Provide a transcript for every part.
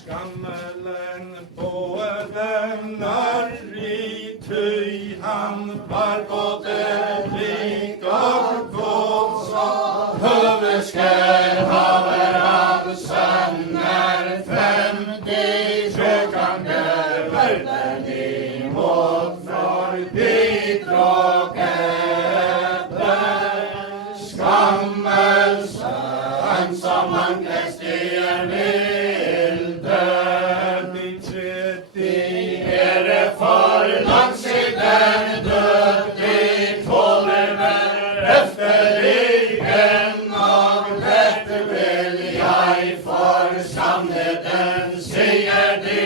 Skammelen på den narri, ty han var både rik og god, så høvesker haver av sønner, 50 sjøkande verden imot for bidrag ebbe. Skammelsønn som ankes stier vilde, for landsiden død, de tåler efterligen, og dette vil jeg forsamle den, sier de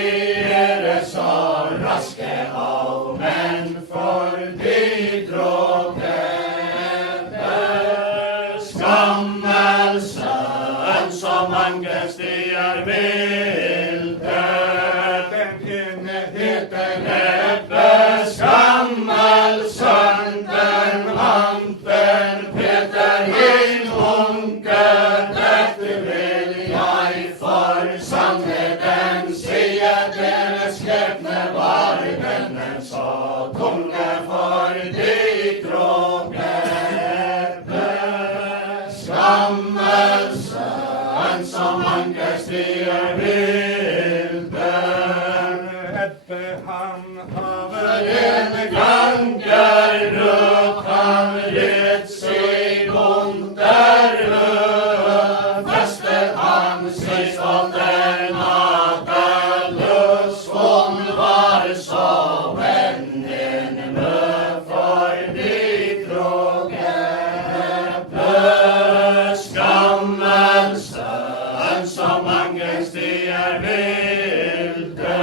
så raske av, men for bidrag ebbe. Skammelsønn som ankes stier vilde, Skammelsønn, den anten Peter hin unge, dette vil jeg forsamle den, sier deres skjebne var vennen så tunge for de drog ebbe. Skammelsønn som ankes stier vilde, ebbe han haver en ganger rød, han red seg under festet han seg stolten adeløs, hun var så vennen med for bidrag ebbe. Skammelsønn som ankes stier vilde,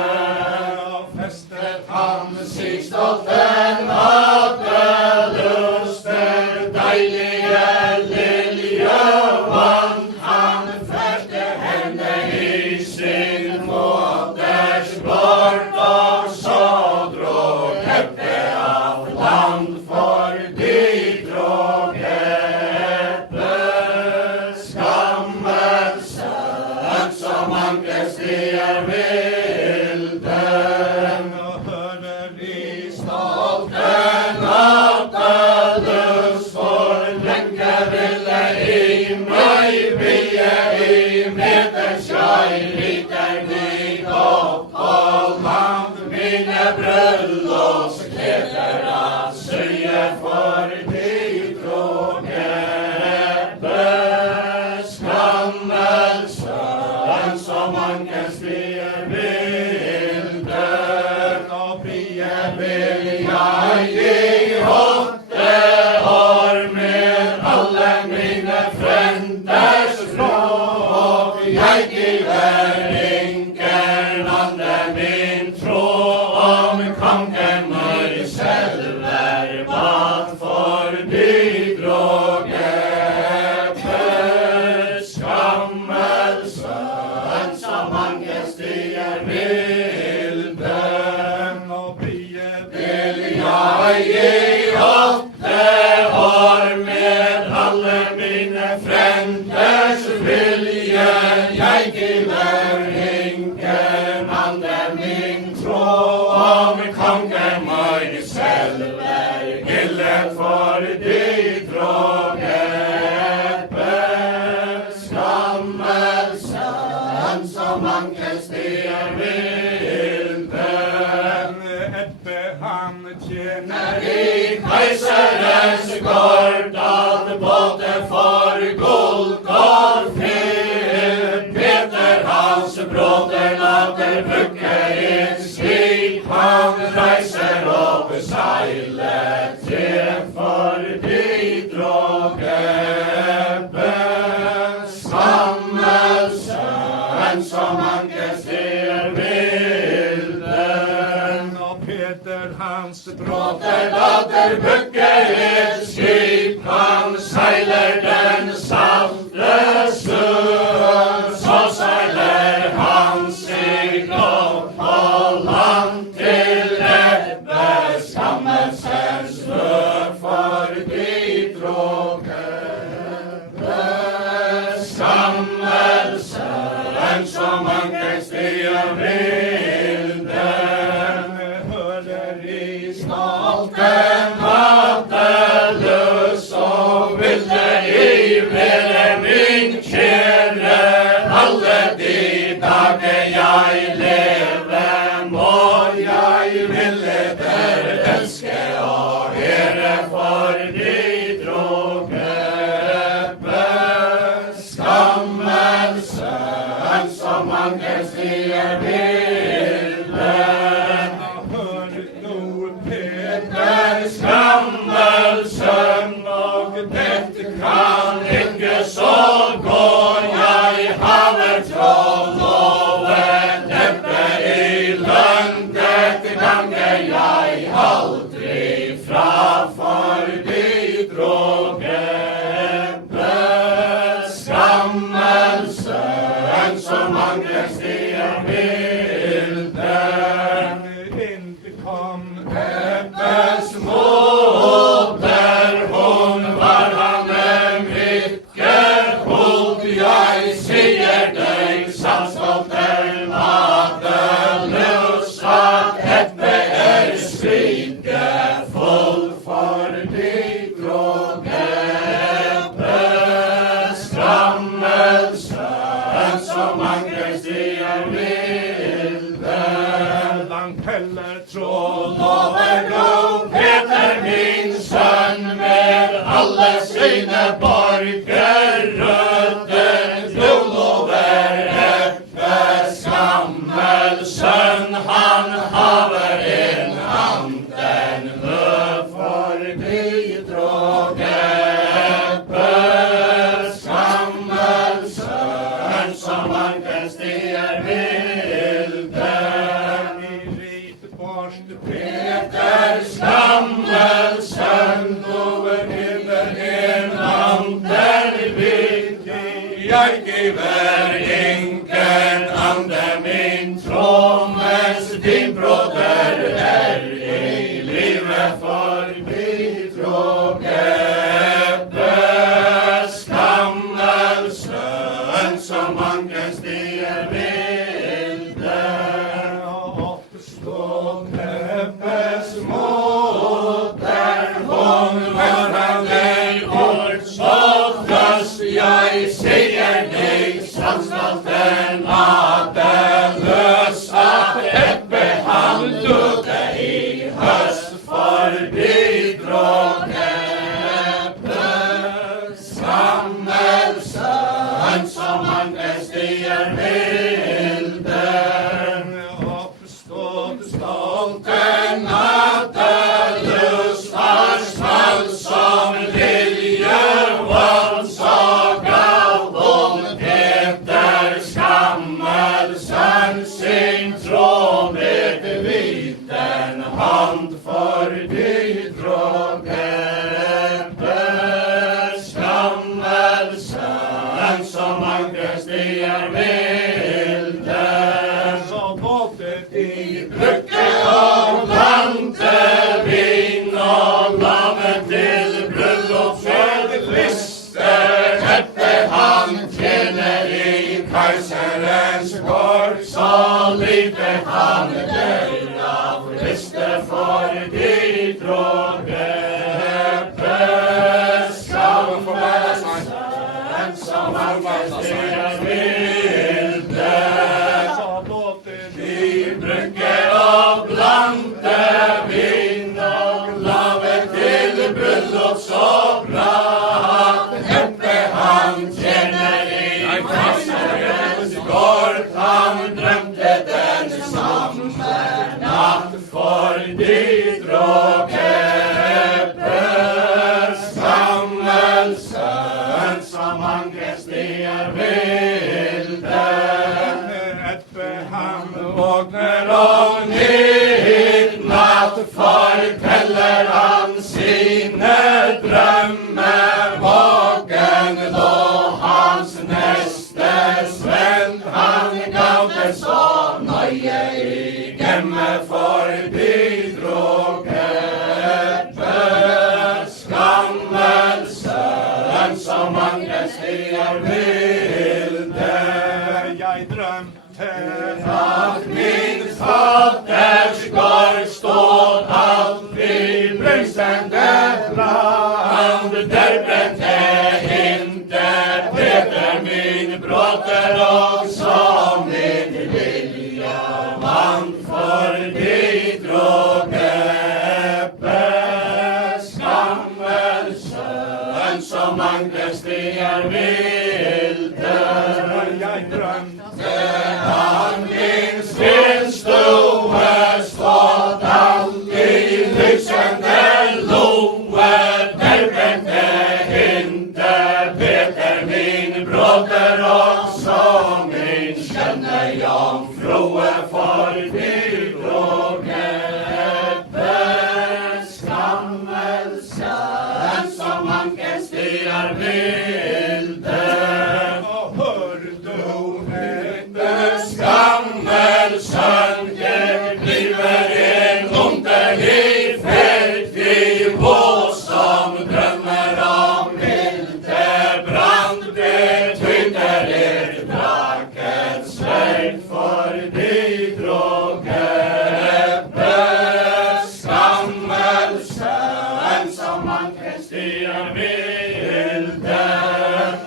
han seg stolten adeløs, der deilige liljevann, han førte henne i sin moders bort, og så drog ebbe av land for bidrag ebbe. Skammelsønn som ankes stier vilde, stolten adeløs, for lenge ville i meg bie i medens jeg liter mig opp og land, mine bryllupskleder at søye for bidrag ebbe. Skammelsønn som ankes stier vilde, vil jeg i 8 år med alle mine frenders råd, jeg giver ingen andre min tro, om kongen meg selv bad for bidrag ebbe. Skammelsønn som ankes stier vilde, jeg i 8 år med alle mine frenders vilje, jeg giver ingen andre min tro, om kongen meg selv gillet for bidrag ebbe. Skammelsønn som ankes stier vilde, han tjener i keiserens gård, at både for gull og fyr, Peter hans broder later bukke inn slik, han reiser over seilet til for bidrag ebbe. Skammelsønn som ankes stier vilde, hans broder later bukke et skip, han seiler den salte sjø, så seiler han seg opp på land til ebbe. Skammelsønns før for bidrag ebbe. Skammelsønn som ankes stier vilden, hører i stolten matteløs, og ville i være min kjære, alle de dager jeg lever, må jeg ville der elske og ære for de drogebe. Skammens sønn, som mange sier vilden, hør noe Peter, skammens sønn, og dette kan ikke så gå, jeg har trodd loven, dette i lønn, dette ganger jeg aldri fra forbi drogebe. Skammens sønn, som mange sier vilden, ikke kom Ebbes moder, hun var han ikke holdt, jeg sier deg, samstolten madeløs, at Ebbe svikefull for de drogebe. Skammens sønn, som mange sier vilden, langt heller tråd over nå, Peter min sønn, med alle sine borgerrøtter, du lover Ebbe. Skammens sønn, han haver en anden løp forbi drogebe. Skammens sønn, som mange stier vilden, i rite borste Peter, skammens sønn, over himmel en anden viktig, jeg giver ingen ande min tro, mens din broder i livet forbi drogebe. Skammens sønn, som mange stier vilden, og forstått Ebbes moder, hun var han deg ord så trøst, jeg sier deg, samstolten madeløs, at Ebbe han døde i høst forbi drogebe. Skammens sønn, som mange stier vilden, og forstått stolten madeløs, har stall som liljevann, så gav hun Peter, skammens sønn, sin tråd med hviten hand forbi drogebe. Skammens sønn, som mange stier vilden, så måtte de bruke og blande vin og lave til bryllupslister. Ebbe han tjener i keiserens gård, så livet han derav liste for de drogebe. Skammens sønn, som mange stier vilden, så måtte de bruke og blande vin og lave til bryllups og prat. Ebbe han tjener i keiserens gård, han drømte den samme natt for de drogebe. Skammens sønn, som mange stier vilden, Ebbe han våkner og midnatt, forteller han sine drømmer, våken lå hans neste svenn, han gav det så nøye i gemme forbi drogebe. Skammens sønn, som mange stier vilden, jeg drømte Att min faders gård stod alltid brännande brand. Där brände inte Peter min broder och som min vilja man för dig drog skammelsön som Agnes de är vilde. Jag drömde han min stenstue stått alltid lysande loe. Där brände inte Peter min broder och som min känner jag froe för dig drog skammelsen som Agnes de är vilde. Och hör du skammelsen, det bliver en underlig färd i vår som drömmer om vilde brand. Betyder ert drakens svärd för dig drog skammelsen som Agnes de är vilde.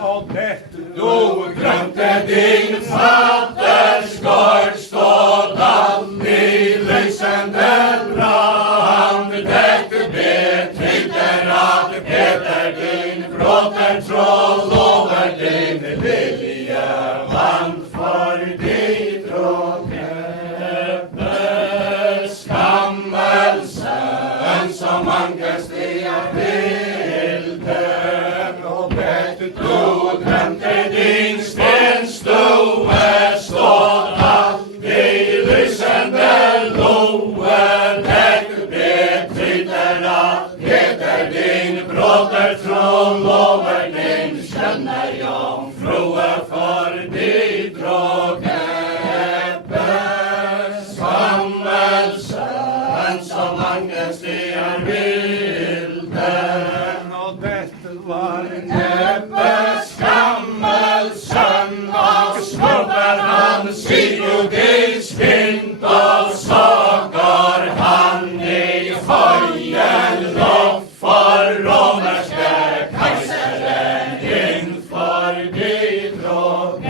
Och det då glömde din faders gård stod alltid lysande brand. Det betyder att Peter din broder troll över din vilja vann för dig drog skammelsen som Agnes de är vilde. Och Peter då drömde din stenstue stod alltid lysande loe. Det betyder att Peter din broder troll över din känner jag froe för dig drog skammelsen som Agnes de är vilde. Och det var näppe skammelsen och snubben han sidogis fint och sagar han i höjen loffar romerske kejsaren inför dig drog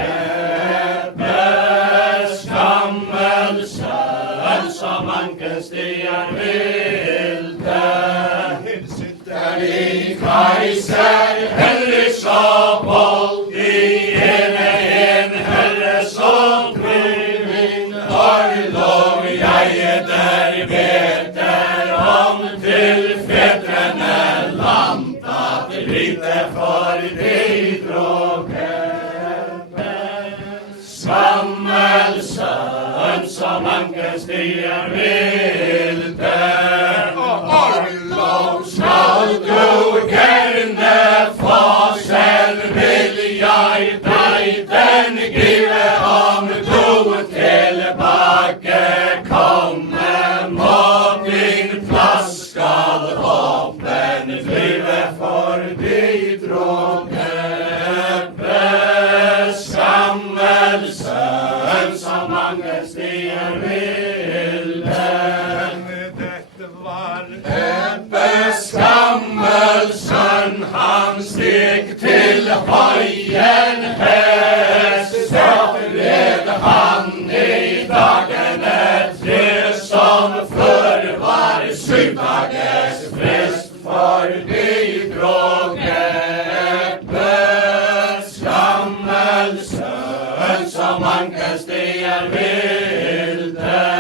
skammelsen som Agnes de är vilde. Där i kejsar Henriksson våld i en herre som min örlog. Jag där beter om till fäderna land att lite för dig drog skammelsen som Agnes de är vilde. Och örlog skall du gerne få, sen vill jag dig den give om du tillbaka kommer. Må din plats skall öppen blive för dig drog skammelsen som Agnes de är vilde. Det var skammelsen han steg till höjen häst. Så led han i dagen det som förr var sydages frest för dig drog skammelsen som Agnes de är vilde.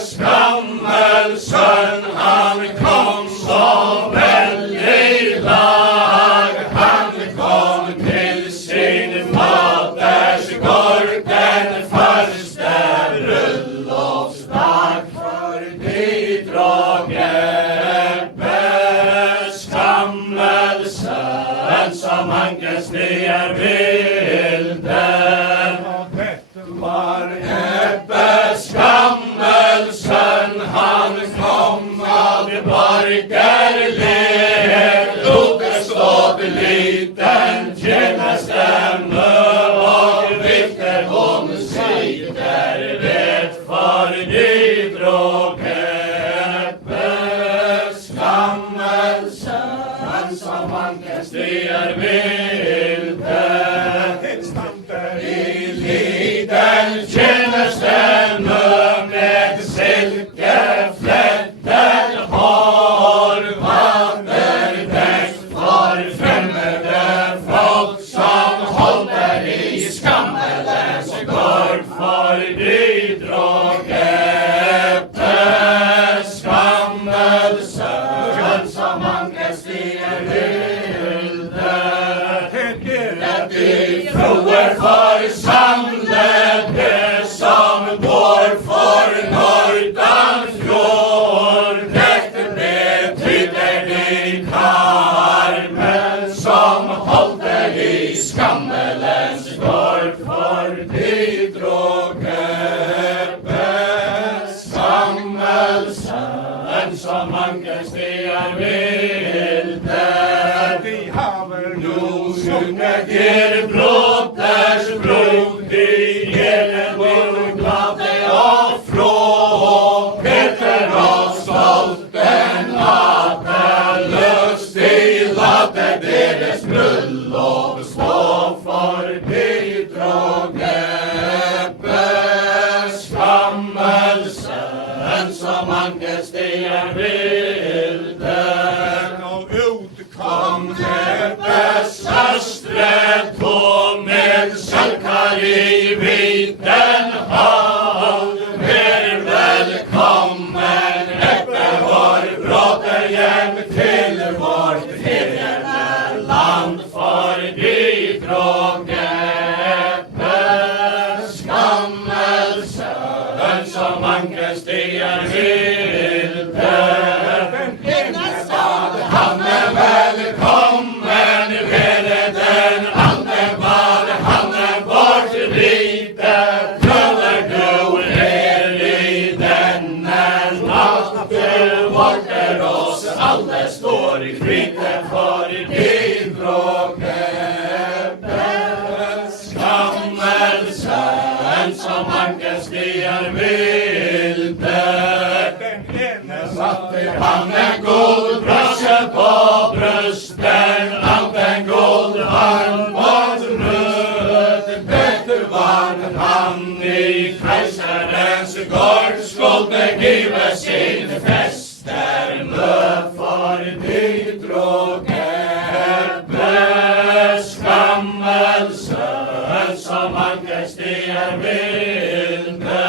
Skammelsen han kom så väldigt lag. Han kom till sin faders gård den första bröllopsdag för dig drog skammelsen som Agnes de är vilde. halter i skammelens gård, for bidraget skammelsen som mange stiger vilde. De froer forsamlet, det som går for Nordan fjord. Dette betyder de karmen som holder i skammelens gård, for bidraget skammelsen som mange stiger vilde. De haver Nu sunget brotters blod, de gjelder glade og frå. Peter og stolten løst, de ladde deres bryllup stå, for bidraget skammelsen som mange stiger vilde. Kom til søstre, to med sølvkar i hviten hall. Vær velkommen etter vår broderhjem til vårt fedreland, for bidraget skammelsen som mange stiger vilde. Han velkommen ved den andre var, han vårt rite. Prøver du i denne natt, vorter oss alle står i krite, for bidraget skammelsen som mange stiger vilde. Han gullbrøsje på brøsten, den guldarm og rød. Dette var han i keiserens gård, skulle give sin fester løp, for bidraget skammelsen som mange stiger vilde.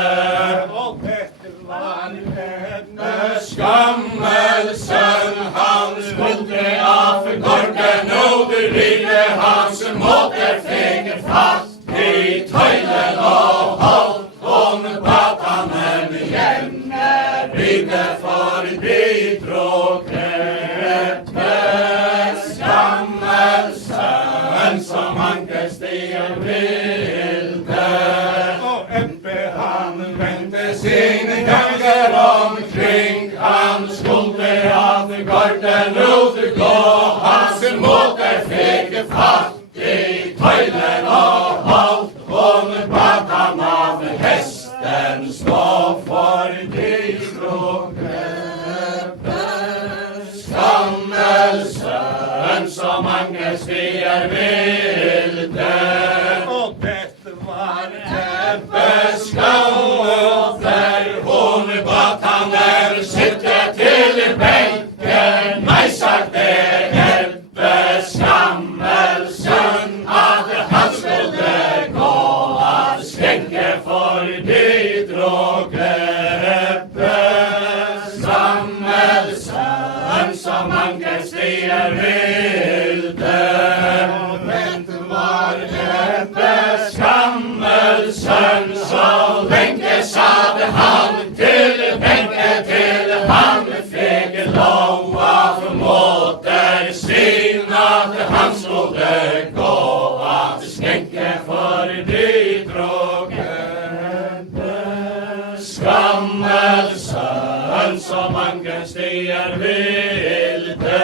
Skammelsen han skulle av gården, og det lille hans måter fikk fatt i tøylen og holdt. Hun bad han hjemme bygge, for bidraget skammelsen som mange stiger vilde. Og eppe han vendte sine ganger omkring, han skulle av gården utgå, hans måter fikk fatt i tøylen og holdt. Hun bad han av hesten stå, for bidraget skammelsen som mange stiger vilde. Og dette var Ebbes skammer, hun bad han sitte til benken. Nei, sagde Ebbes skammelsen, at han skulle gå av skjenke, for bidraget skammelsen som mange stiger vilde. Men det var Ebbes skammelsen, så lenge satt han til benke, til han fikk lov av måter sin, at han skulle gå av skjenke, for bidraget skammelsen som mange stiger vilde.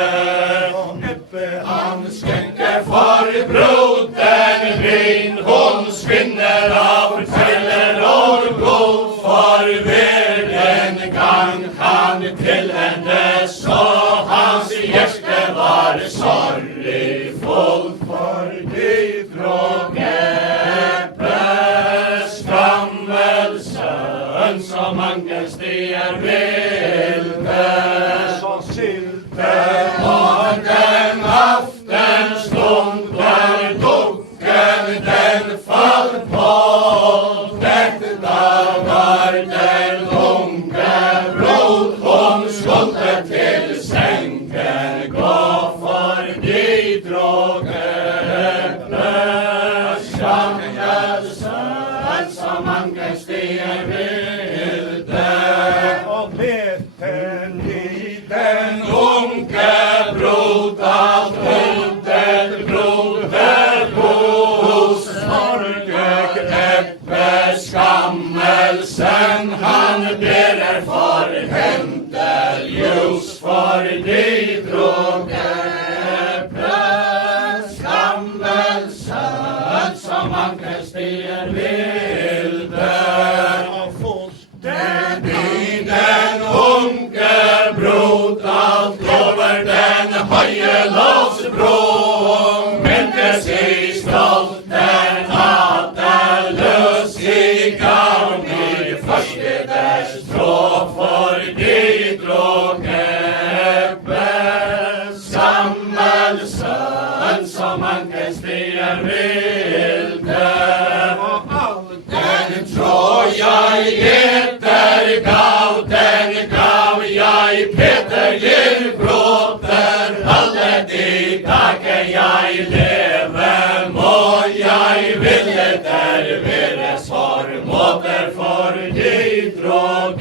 Han skjenker for broderen min, hun svinner av teller og blod, for hver en gang han til henne så hans hjerte var sorgfull, for bidraget skammelsen som mange stiger vilde. Så sylte og den aftenstund der dukken den Skammelse, som mange stier vilde. Og leten i den Unge brod av broderhus, skammelsen han berer for hendeljus, for de drog skammelsen som mange stier vilde. Den unge brod alt over den høye lovsbro, men det sier stolt den ateløs i gavn i første dess trå, for de drog skammelsen som mange stier vilde. Den trå jeg den gav jeg Peter gir bråter, alle de dager jeg lever, må jeg ville der være sorgmåter, for de drog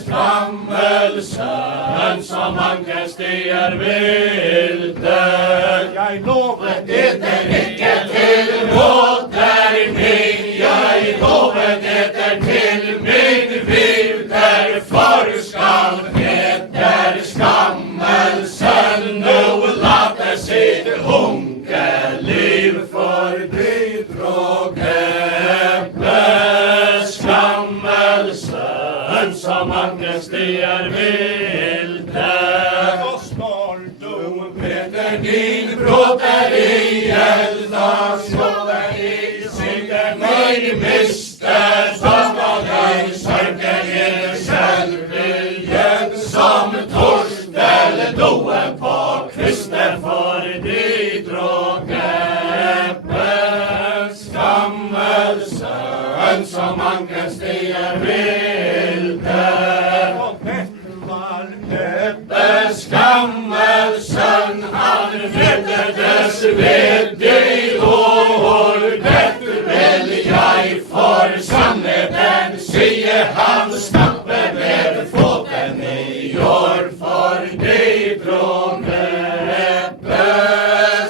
skammelsen som mange stier vilde. Jeg lover Etter ikke til råder min, jeg lover etter til min vil, derfor skal Peter skammelsen nå late sitt unge liv, for de drog skammelsen som mange stier vilde. og stolt Peter din broder i elda, skjolder i sikker meg mister, så skal jeg sørge i selvviljen som torstel doe på kvister, for de drog skammelsen som mange stier vilde. og dette var Skammelsen han veddes ved de ord, dette vil jeg for sannheten sige, han stappe med foten i jord, for de drog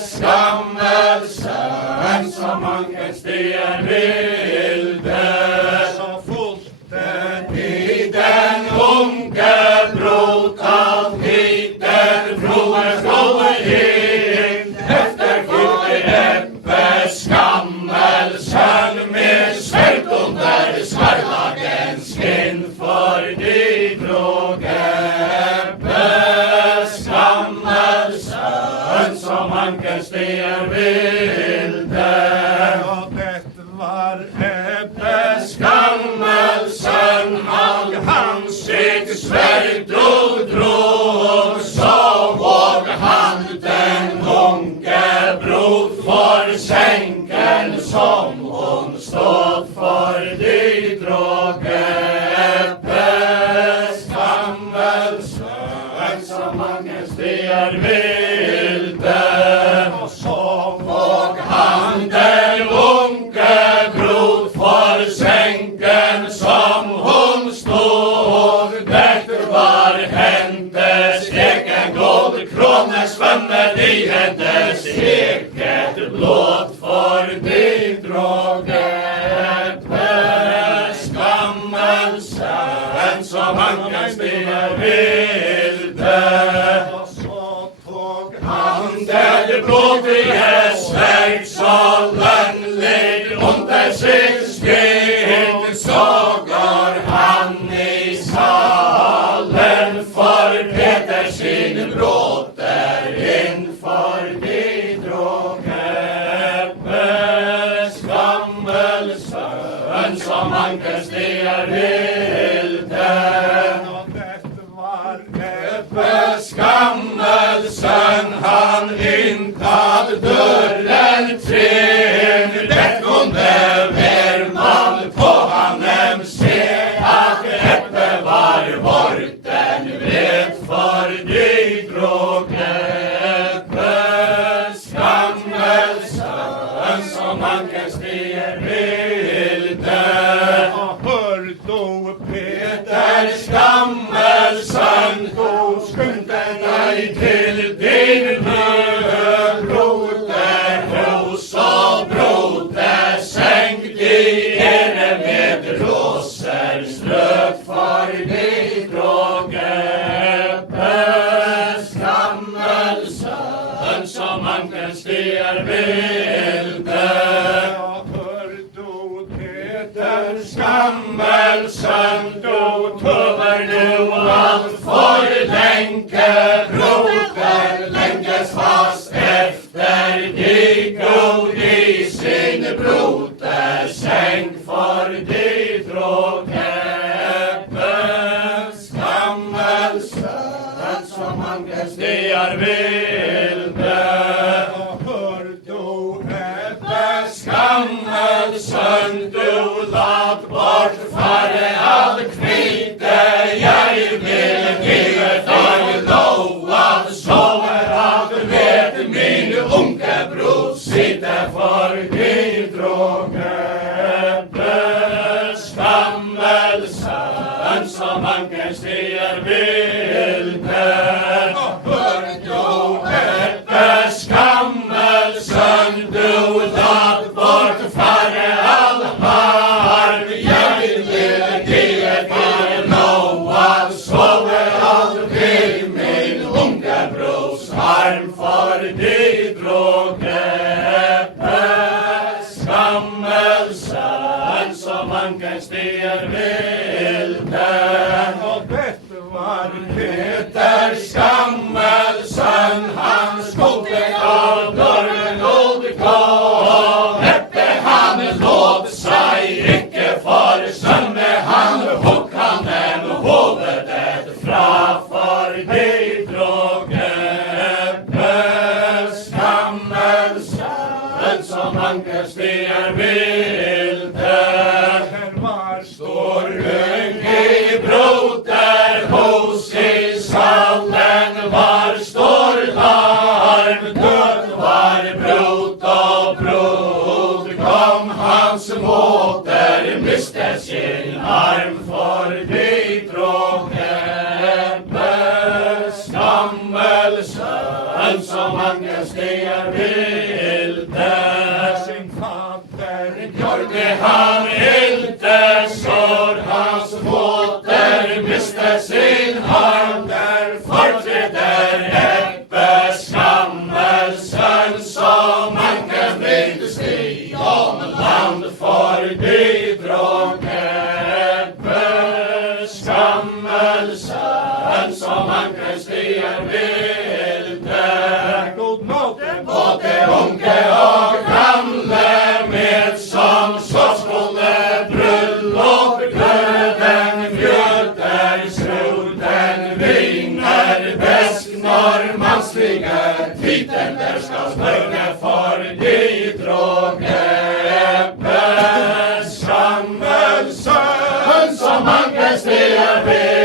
skammelsen som mange stier vilde. så fullstendig I den unge brod alt hit den froe inn, efter fylte skammelsen med sverd under skarlagens skinn, for de drog skammelsen som mange stier vilde. og dette var Skammelsen han sitt sverd drog, så våg han den unge brod for senken som hun stod, for de drog skammelsen som mange stier vilde. og så Og han den unge brod for senken som hun stod, dette var hendes egen gold krone, svømmet i hennes eget blod, for de drog skammelsen som mange stier vilde. og så tog Han der blodige sverd så lønnlig under sitt skinn, så går han i salen for Peter sin bråter inn, for de drog skammelsen som mange stier vilde. og dette var Skammelsen han inntatt døren trinn, det kunne være mann på hanem se at eppe var vorten vet, for de drog skammelsen som ankens stiger vilde. Hör då Peter, Där skammelsen då skynda nej till din broder, hos och broder, sänk dig ene med rosser, strök förbi Grågäppe. Skammelsen som ankens stiger vilde. hör då Peter, Skammelsen då töver nu allt för länke. Broder länkes fast efter dig god i sin broder. Sänk för dig Grågäppe. Skammelsen som ankens stiger vilde. hör då Skammelsen du lagt bort fare all kvite. Jag vill give dig lov att sova att vet min unge bror sitter för din Grågäppe. Skammelsen som ankens stiger vilde. Hör då Peppe, skammelsen du lagt bort fare all harm. Jag vill give dig lov att sova aldrig min unge brors arm för dig Grågäppe. Skammelsen som ankens stiger vilde. och detta var Peter skammelsen, han skogge av dörren oldkom. Eppe han låt sig icke för sömme, han hugg han en hovedet framför dig Grågäppe. Skammelsen som ankens stiger vilde. här var Står i broder hos i salen var står larm. Död var brot och brod kom hans moder miste sin arm för dit Grågäppe. Skammelsen som ankens stiger vilde. sin fader, Gjorde han inte så hans moder miste sin arm. Där förträder Eppe skammelsen som ankens brydde sig om land för dit Grågäppe. Skammelsen som ankens stiger vilde. god nåd, Både unge och gamle med som så skulle bröllop glöden bjuder skruden vinner bäst norrmansliga titeln där ska springa för dit Grågäppe. Skammelsen som ankens stiger vilde.